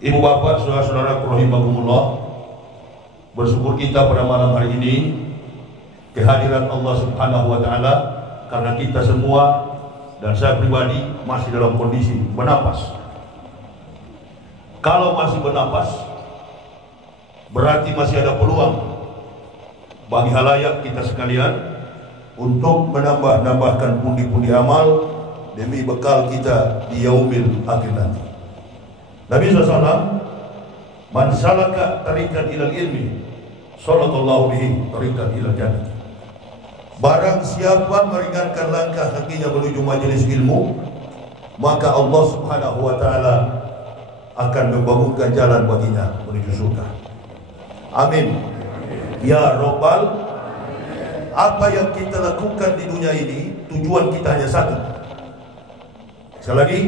Ibu bapak, saudara-saudara rahimakumullah, bersyukur kita pada malam hari ini kehadiran Allah Subhanahu wa taala, karena kita semua dan saya pribadi masih dalam kondisi bernapas. Kalau masih bernapas, berarti masih ada peluang bagi halayak kita sekalian untuk menambahkan pundi-pundi amal demi bekal kita di yaumil akhir nanti. Nabi SAW, man salaka tariqan ilal ilmi, sallallahu bihi tariqan ilal jannah. Barang siapa meringankan langkah kakinya menuju majelis ilmu, maka Allah Subhanahu wa taala akan membangunkan jalan baginya menuju surga. Amin. Ya Rabbal. Apa yang kita lakukan di dunia ini, tujuan kita hanya satu. Sekali lagi,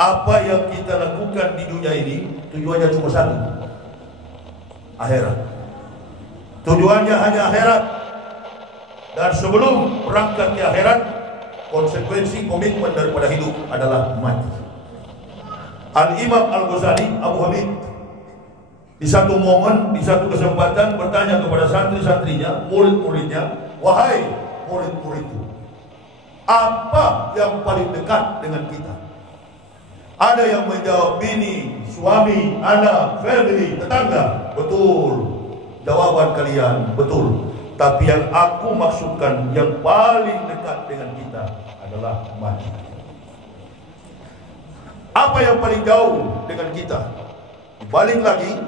apa yang kita lakukan di dunia ini tujuannya cuma satu, akhirat. Tujuannya hanya akhirat. Dan sebelum berangkat ke akhirat, konsekuensi komitmen daripada hidup adalah mati. Al-Imam Al-Ghazali, Abu Hamid, di satu momen, di satu kesempatan bertanya kepada santri-santrinya, murid-muridnya, wahai murid-muridku, apa yang paling dekat dengan kita? Ada yang menjawab, bini, suami, anak, family, tetangga. Betul, jawaban kalian betul. Tapi yang aku maksudkan, yang paling dekat dengan kita adalah mati. Apa yang paling jauh dengan kita? Balik lagi,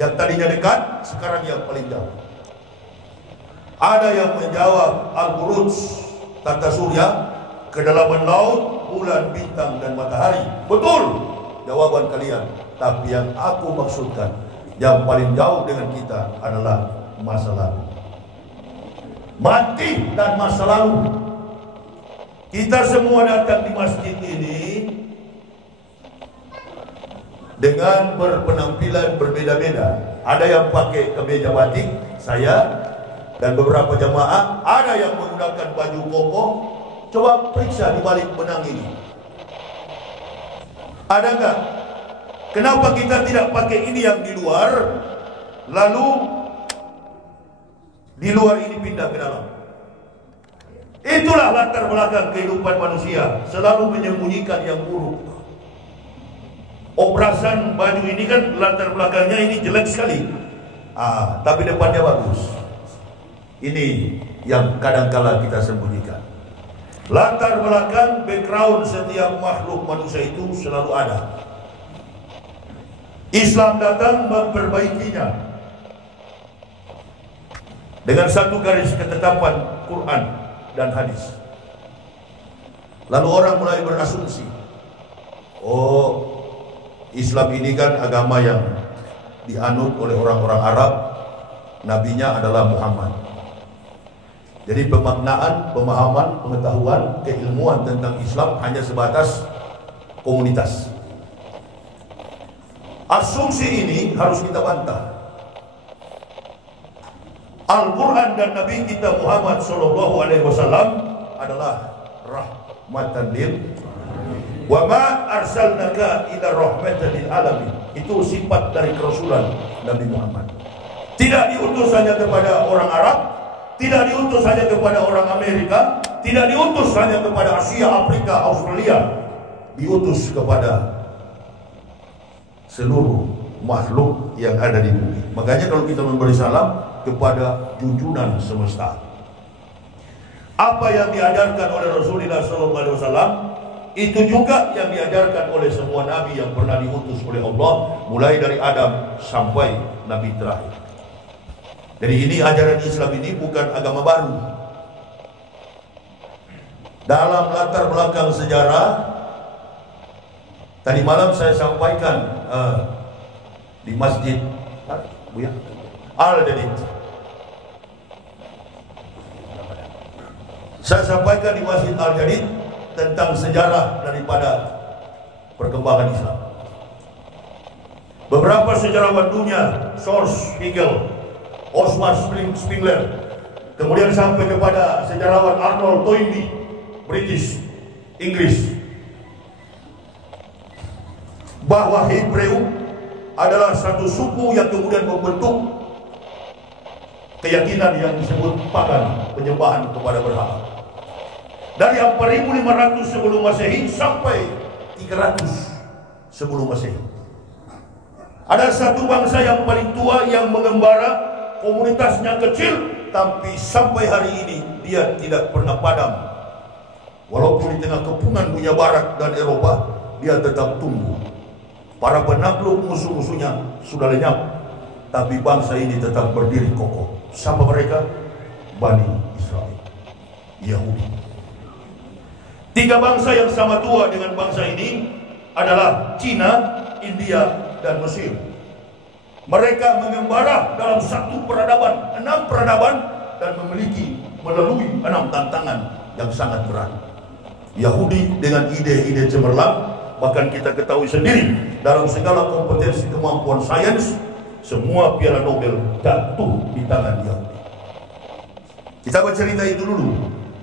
yang tadinya dekat, sekarang yang paling jauh. Ada yang menjawab, al-buruj, tata surya, kedalaman laut, bulan, bintang, dan matahari. Betul jawaban kalian. Tapi yang aku maksudkan, yang paling jauh dengan kita adalah masa lalu. Mati dan masa lalu. Kita semua datang di masjid ini dengan berpenampilan berbeda-beda. Ada yang pakai kemeja batik, saya dan beberapa jamaah. Ada yang menggunakan baju koko. Coba periksa di balik benang ini, ada enggak? Kenapa kita tidak pakai ini yang di luar, lalu di luar ini pindah ke dalam? Itulah latar belakang kehidupan manusia, selalu menyembunyikan yang buruk. Operasan baju ini kan latar belakangnya ini jelek sekali, tapi depannya bagus. Ini yang kadangkala kita sembunyikan. Latar belakang, background setiap makhluk manusia itu selalu ada. Islam datang memperbaikinya dengan satu garis ketetapan Quran dan hadis. Lalu orang mulai berasumsi, oh, Islam ini kan agama yang dianut oleh orang-orang Arab, nabinya adalah Muhammad. Jadi pemaknaan, pemahaman, pengetahuan, keilmuan tentang Islam hanya sebatas komunitas. Asumsi ini harus kita bantah. Al-Quran dan Nabi kita Muhammad SAW adalah rahmatan lil wa ma arsalnaka ila rahmatan lil alamin. Itu sifat dari kerasulan Nabi Muhammad. Tidak diutus hanya kepada orang Arab, tidak diutus hanya kepada orang Amerika, tidak diutus hanya kepada Asia, Afrika, Australia. Diutus kepada seluruh makhluk yang ada di bumi. Makanya kalau kita memberi salam kepada junjungan semesta, apa yang diajarkan oleh Rasulullah SAW itu juga yang diajarkan oleh semua nabi yang pernah diutus oleh Allah, mulai dari Adam sampai nabi terakhir. Jadi ini ajaran Islam ini bukan agama baru. Dalam latar belakang sejarah, tadi malam saya sampaikan di Masjid Al-Jadid. Saya sampaikan di Masjid Al-Jadid tentang sejarah daripada perkembangan Islam. Beberapa sejarawan dunia, George Hegel, Osman Spengler, kemudian sampai kepada sejarawan Arnold Toynbee, British, Inggris, bahwa Hebreu adalah satu suku yang kemudian membentuk keyakinan yang disebut pagan, penyembahan kepada berhala. Dari 4500 sebelum Masehi sampai 300 sebelum Masehi. Ada satu bangsa yang paling tua yang mengembara, komunitasnya kecil, tapi sampai hari ini dia tidak pernah padam. Walaupun di tengah kepungan dunia barat dan Eropa, dia tetap tumbuh. Para penakluk musuh-musuhnya sudah lenyap, tapi bangsa ini tetap berdiri kokoh. Siapa mereka? Bani Israel, Yahudi. Tiga bangsa yang sama tua dengan bangsa ini adalah Cina, India, dan Mesir. Mereka mengembara dalam satu peradaban, 6 peradaban, dan melalui 6 tantangan yang sangat berat. Yahudi dengan ide-ide cemerlang, bahkan kita ketahui sendiri dalam segala kompetensi kemampuan sains, semua piala Nobel jatuh di tangan Yahudi. Kita bercerita itu dulu,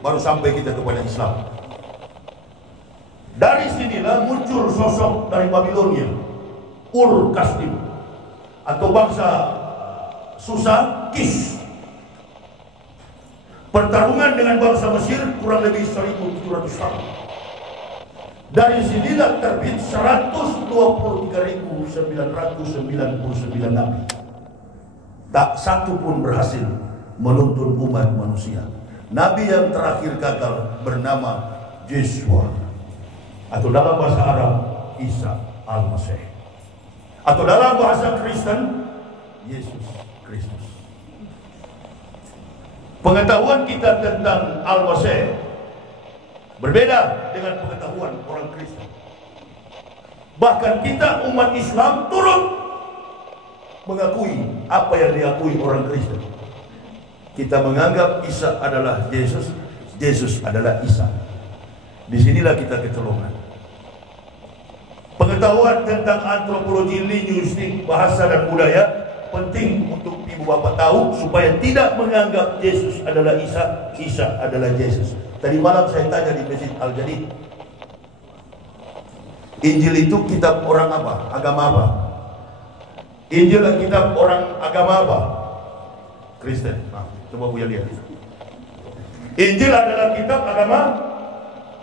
baru sampai kita kepada Islam. Dari sinilah muncul sosok dari Babilonia, Ur-Kasdim, atau bangsa Susa, Kish. Pertarungan dengan bangsa Mesir kurang lebih 1700 tahun. Dari sinilah terbit 123.999 nabi. Tak satu pun berhasil menuntun umat manusia. Nabi yang terakhir gagal bernama Yeshua, atau dalam bahasa Arab Isa Al-Masih, atau dalam bahasa Kristen Yesus Kristus. Pengetahuan kita tentang Al-Masih berbeda dengan pengetahuan orang Kristen. Bahkan kita umat Islam turut mengakui apa yang diakui orang Kristen. Kita menganggap Isa adalah Yesus, Yesus adalah Isa. Disinilah kita kecolongan. Pengetahuan tentang antropologi, linguistik, bahasa dan budaya penting untuk ibu bapak tahu supaya tidak menganggap Yesus adalah Isa, Isa adalah Yesus. Tadi malam saya tanya di Masjid Al-Jadid, Injil itu kitab orang apa? Agama apa? Injil adalah kitab orang agama apa? Kristen. Nah, coba Buya lihat. Injil adalah kitab agama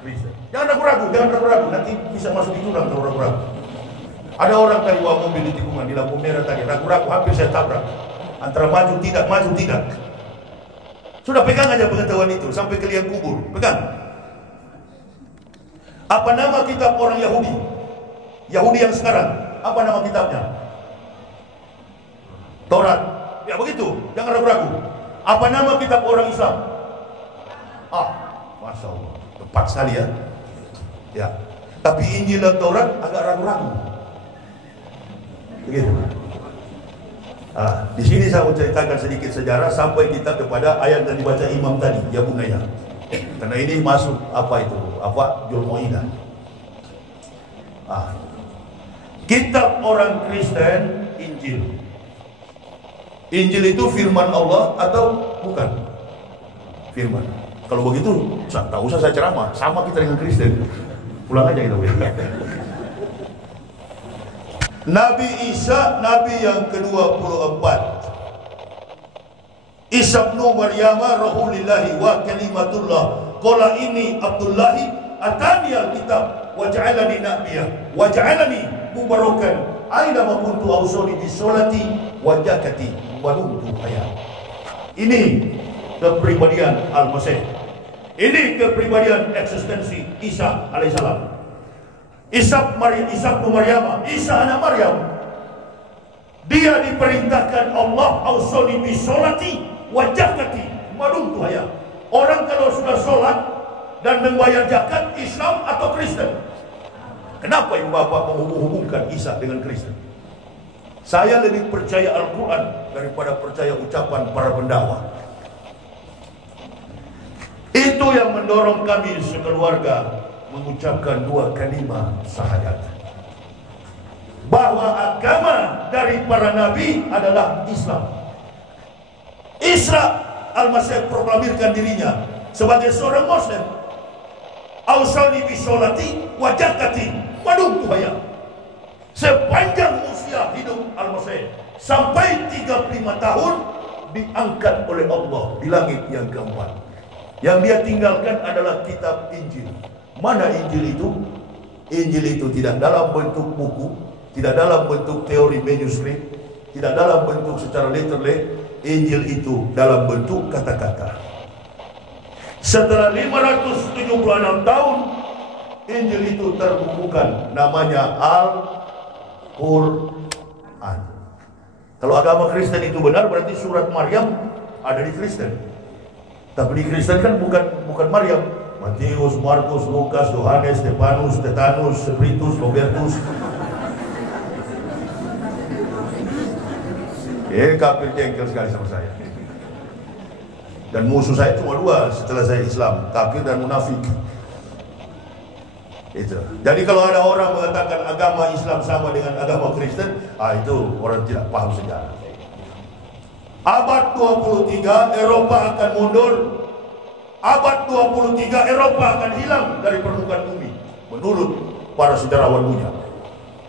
Kristen. Jangan ragu-ragu, jangan ragu-ragu. Nanti bisa masuk di jurang kalau ragu-ragu. Ada orang tadi bawa mobil di tikungan di lampu merah tadi, ragu-ragu, hampir saya tabrak. Antara maju tidak, maju tidak. Sudah pegang aja pengetahuan itu sampai ke liang kubur, pegang. Apa nama kitab orang Yahudi? Yahudi yang sekarang, apa nama kitabnya? Taurat. Ya begitu, jangan ragu-ragu. Apa nama kitab orang Islam? Masya Allah, tepat sekali ya. Ya, tapi Injil dan Taurat agak ragu-ragu. Begitu. Di sini saya mau ceritakan sedikit sejarah sampai kita kepada ayat yang dibaca imam tadi, ya bunaya. Karena ini masuk Julmoidah. Kitab orang Kristen Injil. Injil itu firman Allah atau bukan? Firman. Kalau begitu, tak usah saya ceramah. Sama kita dengan Kristen. Pulang aja kita. Nabi Isa, Nabi yang ke-24. Isa ibnu Maryam Rahulillahi wa kalimatullah. Qala ini Abdullahi atani alkitab wa ja'alani nabiyya wa ja'alani mubarakan aina ma kuntu awsani bis salati wa zakati wa dumtu hayat. Ini kepribadian Al-Masih. Ini kepribadian eksistensi Isa alaihissalam. Isa bin Maryam, Isa anak Maryam. Dia diperintahkan Allah ausoli bisolati wa zakati wa dumtu hayat. Orang kalau sudah sholat dan membayar zakat, Islam atau Kristen? Kenapa ibu bapak menghubungkan Isa dengan Kristen? Saya lebih percaya Al-Quran daripada percaya ucapan para pendakwah. Itu yang mendorong kami sekeluarga mengucapkan 2 kalimat syahadat, bahwa agama dari para nabi adalah Islam. Isa Al-Masih proklamirkan dirinya sebagai seorang Muslim. Ausani bisolati wa zakati wa dumtu hayat. sepanjang usia hidup Al-Masih sampai 35 tahun diangkat oleh Allah di langit yang keempat. Yang dia tinggalkan adalah kitab Injil. Mana Injil itu? Injil itu tidak dalam bentuk buku, tidak dalam bentuk teori manuskrip, tidak dalam bentuk secara literally. Injil itu dalam bentuk kata-kata. Setelah 576 tahun, Injil itu terbukukan, namanya Al-Quran. Kalau agama Kristen itu benar, berarti surat Maryam ada di Kristen. Tapi di Kristen kan bukan Maryam. Matius, Markus, Lukas, Yohanes, Stefanus, Stetanus, Spiritus, Robertus. Kafir jengkel sekali sama saya. Dan musuh saya cuma dua setelah saya Islam, kafir dan munafik. Itu. Jadi kalau ada orang mengatakan agama Islam sama dengan agama Kristen, itu orang tidak paham sejarah. Abad 23 Eropa akan mundur. Abad 23 Eropa akan hilang dari permukaan bumi menurut para sejarawan dunia.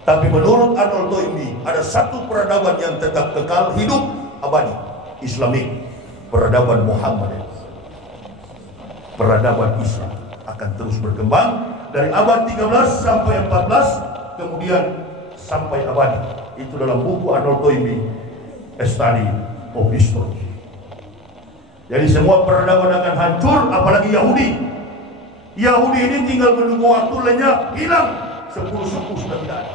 Tapi menurut Arnold Toynbee ada satu peradaban yang tetap kekal hidup abadi, Islamik, peradaban Muhammad. Peradaban Islam akan terus berkembang dari abad 13 sampai 14, kemudian sampai abadi. Itu dalam buku Arnold Toynbee, A Study of History. Jadi semua peradaban akan hancur, apalagi Yahudi. Yahudi ini tinggal menunggu waktu lenyap, hilang. 10 suku sudah tidak ada.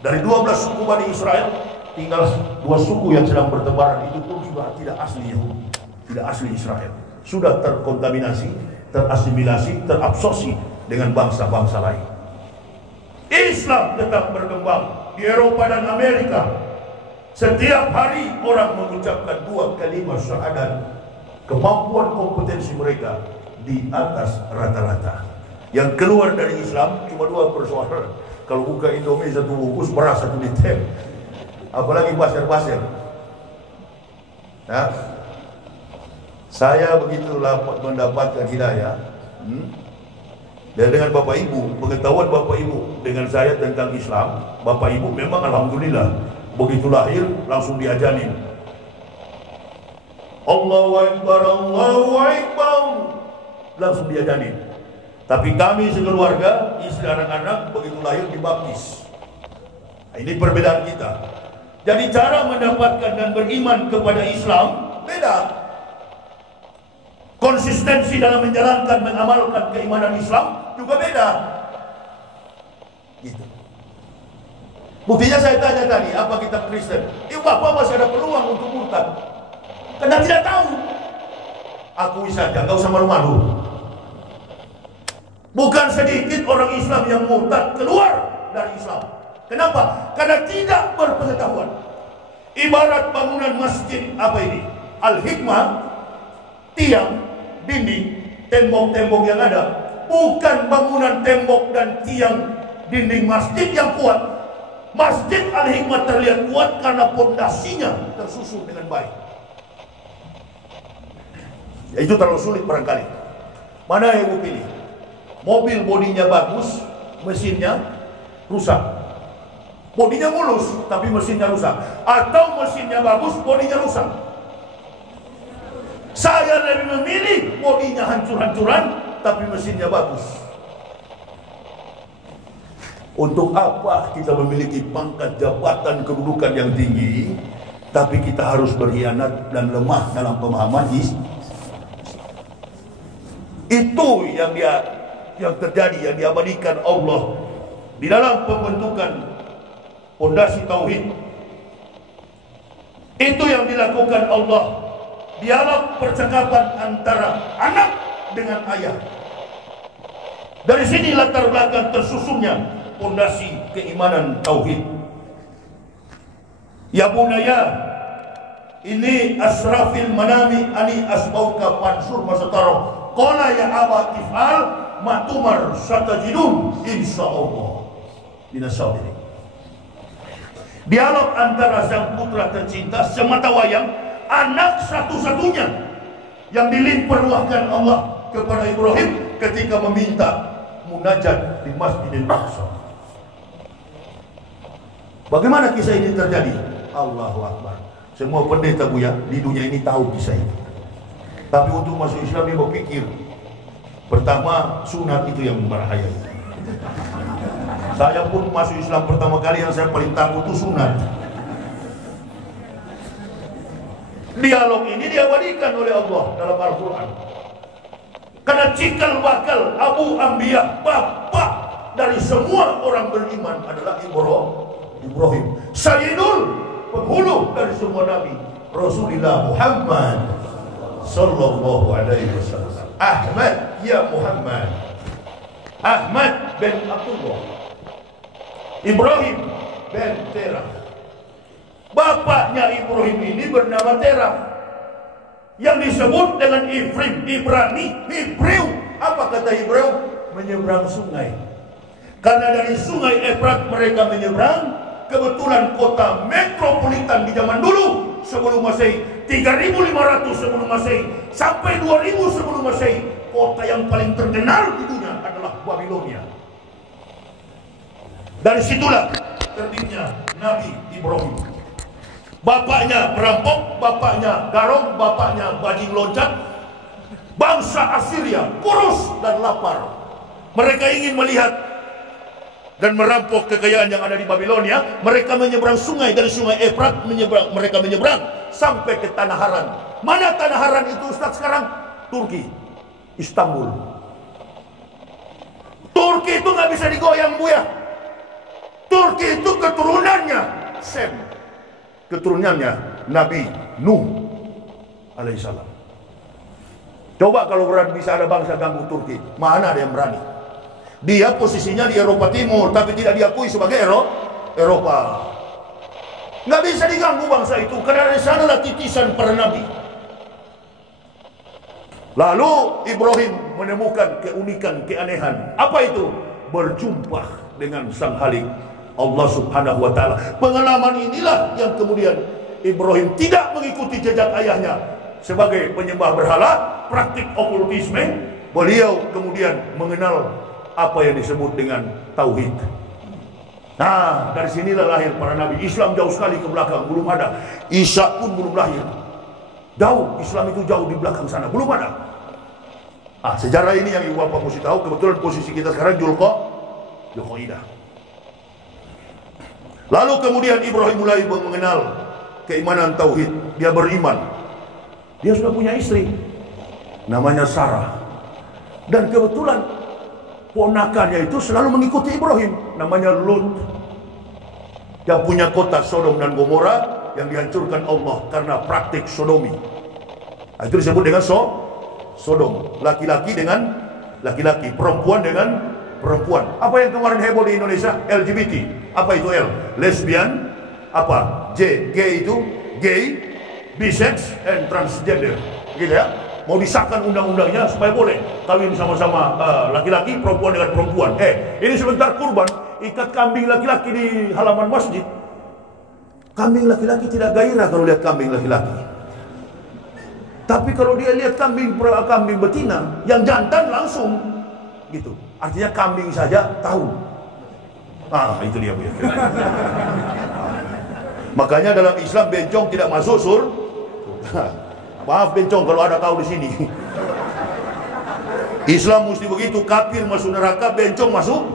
Dari 12 suku Bani Israel, tinggal 2 suku yang sedang bertebaran. Itu pun sudah tidak asli Yahudi, tidak asli Israel. Sudah terkontaminasi, terasimilasi, terabsorpsi dengan bangsa-bangsa lain. Islam tetap berkembang di Eropa dan Amerika. Setiap hari orang mengucapkan 2 kalimat syahadat. Kemampuan kompetensi mereka di atas rata-rata. Yang keluar dari Islam cuma 2 persoalan. Kalau buka Indomie 1 bungkus, beras 1 liter, apalagi pasir-pasir. Nah, saya begitu mendapatkan hidayah. Dan dengan Bapak Ibu, pengetahuan Bapak Ibu dengan saya tentang Islam, Bapak Ibu memang alhamdulillah begitu lahir langsung diajarin Allahu Akbar, Allahu Akbar, langsung diajarin. Tapi kami sekeluarga, istri anak-anak begitu lahir dibaptis. Ini perbedaan kita. Jadi cara mendapatkan dan beriman kepada Islam beda. Konsistensi dalam menjalankan, mengamalkan keimanan Islam juga beda. Gitu. Buktinya saya tanya tadi, apa kita Kristen? Bapak masih ada peluang untuk murtad. Karena tidak tahu. Akui saja, gak usah malu-malu. Bukan sedikit orang Islam yang murtad keluar dari Islam. Kenapa? Karena tidak berpengetahuan. Ibarat bangunan masjid apa ini? Al-Hikmah, tiang, dinding, tembok-tembok yang ada. Bukan bangunan tembok dan tiang dinding masjid yang kuat. Masjid Al-Hikmah terlihat kuat karena pondasinya tersusun dengan baik. Ya, itu terlalu sulit barangkali. Mana yang ibu pilih? Mobil bodinya bagus, mesinnya rusak. Bodinya mulus, tapi mesinnya rusak. Atau mesinnya bagus, bodinya rusak. Saya lebih memilih bodinya hancur-hancuran, tapi mesinnya bagus. Untuk apa kita memiliki pangkat jabatan kedudukan yang tinggi, tapi kita harus berkhianat dan lemah dalam pemahaman itu yang terjadi, yang diabadikan Allah di dalam pembentukan fondasi tauhid. Itu yang dilakukan Allah. Dialog percakapan antara anak dengan ayah. Dari sini latar belakang tersusunnya fondasi keimanan tauhid. Ya bunaya, ini asrafil manami ani asbauka pansur masataro. Qala ya aba tif'al matumar satajidun insyaallah minasabirin. Dialog antara sang putra tercinta semata wayang, anak satu-satunya yang dilimpahkan Allah kepada Ibrahim ketika meminta munajat di Masjidil Aqsa. Bagaimana kisah ini terjadi? Allahu Akbar. Semua pendeta Buya di dunia ini tahu kisah ini. Tapi untuk masuk Islam dia berpikir, pertama sunat itu yang berbahaya. Saya pun masuk Islam pertama kali yang saya paling takut itu sunat. Dialog ini diabadikan oleh Allah dalam Al-Quran. Karena cikal bakal Abu Anbiya, bapak dari semua orang beriman adalah Ibrahim. Sayyidul, penghulu dari semua nabi, Rasulullah Muhammad sallallahu alaihi wasallam. Ahmad, ya Muhammad. Ahmad bin Abdullah. Ibrahim bin Terah. Bapaknya Ibrahim ini bernama Terah, yang disebut dengan Ibrani, Hebreu. Apa kata Hebreu? Menyeberang sungai. Karena dari sungai Efrat mereka menyeberang. Kebetulan kota metropolitan di zaman dulu sebelum Masehi, 3.500 sebelum Masehi sampai 2.000 sebelum Masehi, kota yang paling terkenal di dunia adalah Babilonia. Dari situlah terbitnya Nabi Ibrahim. Bapaknya perampok, bapaknya garong, bapaknya bajing loncat. Bangsa Assyria kurus dan lapar. Mereka ingin melihat dan merampok kekayaan yang ada di Babilonia. Mereka menyeberang sungai, dari sungai Efrat mereka menyeberang sampai ke Tanah Haran. Mana Tanah Haran itu Ustaz sekarang? Turki, Istanbul. Turki itu nggak bisa digoyang Buya. Turki itu keturunannya Sem, keturunannya Nabi Nuh alaihissalam. Coba kalau berani bisa ada bangsa ganggu Turki, mana ada yang berani? Dia posisinya di Eropa Timur, tapi tidak diakui sebagai Eropa. Nggak bisa diganggu bangsa itu, karena di sanalah titisan para nabi. Lalu Ibrahim menemukan keunikan, keanehan. Apa itu? Berjumpa dengan Sang Halik, Allah Subhanahu wa Ta'ala. Pengalaman inilah yang kemudian Ibrahim tidak mengikuti jejak ayahnya sebagai penyembah berhala, praktik okultisme. Beliau kemudian mengenal apa yang disebut dengan tauhid. Nah, dari sinilah lahir para nabi. Islam jauh sekali ke belakang, belum ada. Isa pun belum lahir. Jauh, Islam itu jauh di belakang sana, belum ada. Sejarah ini yang ibu bapak mesti tahu. Kebetulan posisi kita sekarang Dzulqa'dah. Lalu kemudian Ibrahim mulai mengenal keimanan tauhid. Dia beriman. Dia sudah punya istri, namanya Sarah. Dan kebetulan ponakannya itu selalu mengikuti Ibrahim, namanya Lut, yang punya kota Sodom dan Gomora yang dihancurkan Allah karena praktik sodomi. Itu disebut dengan Sodom. Laki-laki dengan laki-laki, perempuan dengan perempuan. Apa yang kemarin heboh di Indonesia? LGBT. Apa itu L? Lesbian. Apa? J? Gay itu gay, bisex, and transgender. Gitu ya. Mau disahkan undang-undangnya supaya boleh kawin sama-sama laki-laki, perempuan dengan perempuan. Ini sebentar kurban, ikat kambing laki-laki di halaman masjid. Kambing laki-laki tidak gairah kalau lihat kambing laki-laki. Tapi kalau dia lihat kambing betina, yang jantan langsung gitu. Artinya kambing saja tahu. Itu dia Bu. Makanya dalam Islam bencong tidak masuk surga. Maaf bencong kalau ada tahu di sini. Islam mesti begitu, kafir masuk neraka, bencong masuk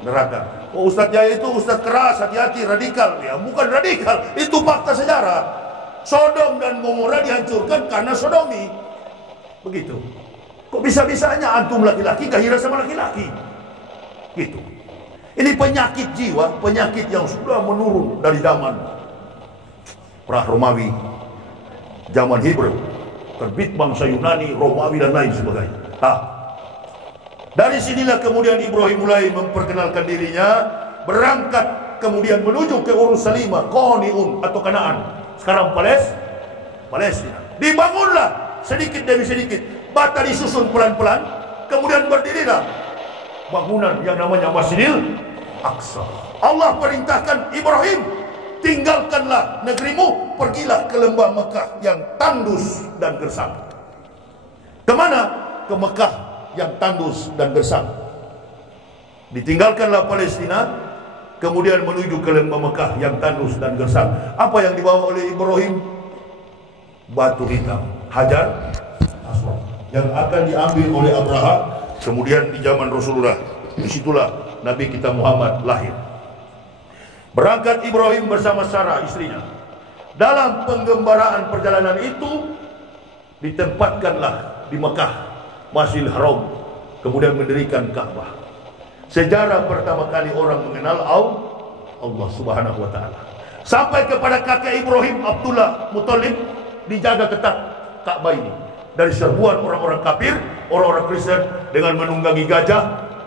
neraka. Oh, Ustadz Jaya itu Ustadz keras, hati-hati, radikal. Ya, bukan radikal, itu fakta sejarah. Sodom dan Gomora dihancurkan karena sodomi. Begitu. Kok bisa-bisanya antum laki-laki gairah sama laki-laki? Gitu. Ini penyakit jiwa, penyakit yang sudah menurun dari zaman pra-Romawi, zaman Hebrew, terbit bangsa Yunani, Romawi dan lain sebagainya. Dari sinilah kemudian Ibrahim mulai memperkenalkan dirinya, berangkat kemudian menuju ke Urushalima, Qoniun atau Kanaan, sekarang Palestina. Dibangunlah sedikit demi sedikit, bata disusun pelan-pelan, kemudian berdirilah bangunan yang namanya Masjidil Aqsa. Allah perintahkan Ibrahim, tinggalkanlah negerimu, pergilah ke lembah Mekah yang tandus dan gersang. Kemana? Ke Mekah yang tandus dan gersang. Ditinggalkanlah Palestina, kemudian menuju ke lembah Mekah yang tandus dan gersang. Apa yang dibawa oleh Ibrahim? Batu hitam, Hajar Aswad, yang akan diambil oleh Abraha. Kemudian di zaman Rasulullah, disitulah Nabi kita Muhammad lahir. Berangkat Ibrahim bersama Sarah istrinya. Dalam penggembaraan perjalanan itu ditempatkanlah di Mekah Masjidil Haram, kemudian mendirikan Ka'bah. Sejarah pertama kali orang mengenal Allah Subhanahu wa taala. Sampai kepada kakek Ibrahim, Abdullah Muthalib, dijaga ketat Ka'bah ini dari serbuan orang-orang kafir, orang-orang Kristen, dengan menunggangi gajah,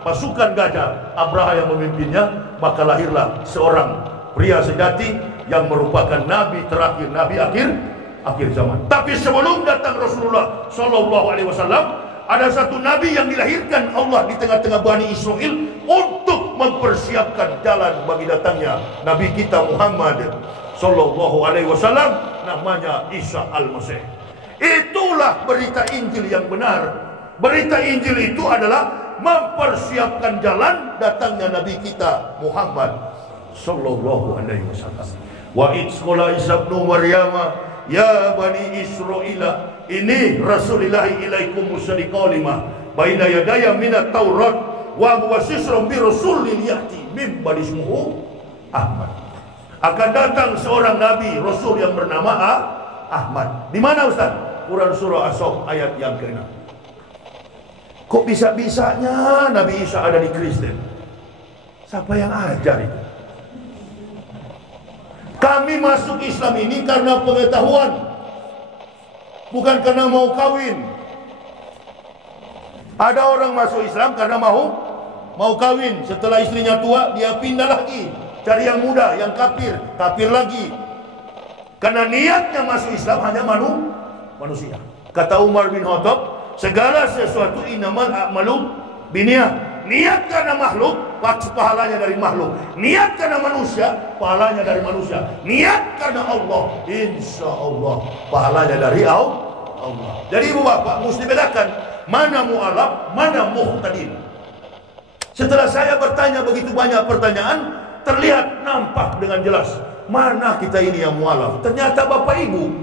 pasukan gajah Abraha yang memimpinnya. Maka lahirlah seorang pria sejati yang merupakan nabi terakhir, nabi akhir zaman. Tapi sebelum datang Rasulullah sallallahu alaihi wasallam, ada satu nabi yang dilahirkan Allah di tengah-tengah Bani Israel untuk mempersiapkan jalan bagi datangnya nabi kita Muhammad sallallahu alaihi wasallam, namanya Isa Al-Masih. Itulah berita Injil yang benar. Berita Injil itu adalah mempersiapkan jalan datangnya nabi kita Muhammad sallallahu alaihi wasallam. Wa idz-qala Isa ibnu Maryam ya bani Israila ini rasulillahi ilaikum musaddiqan lima baina yadaya minat Taurat wa mubasyshiran bi rasulin ya'ti min ba'di ismuhu Ahmad. Akan datang seorang nabi rasul yang bernama Ahmad. Di mana Ustaz? Quran surah As-Saff ayat yang ke-6. Kok bisa-bisanya Nabi Isa ada di Kristen? Siapa yang ajar itu? Kami masuk Islam ini karena pengetahuan, bukan karena mau kawin. Ada orang masuk Islam karena mau kawin. Setelah istrinya tua, dia pindah lagi, cari yang muda, yang kafir lagi. Karena niatnya masuk Islam hanya manusia. Kata Umar bin Khattab, segala sesuatu innamal a'malu binniyah. Niat karena makhluk, pahalanya dari makhluk. Niat karena manusia, pahalanya dari manusia. Niat karena Allah, insya Allah pahalanya dari Allah. Jadi ibu bapak mesti bedakan mana mu'alaf, mana muhtadin. Setelah saya bertanya begitu banyak pertanyaan, terlihat nampak dengan jelas mana kita ini yang mu'alaf. Ternyata bapak ibu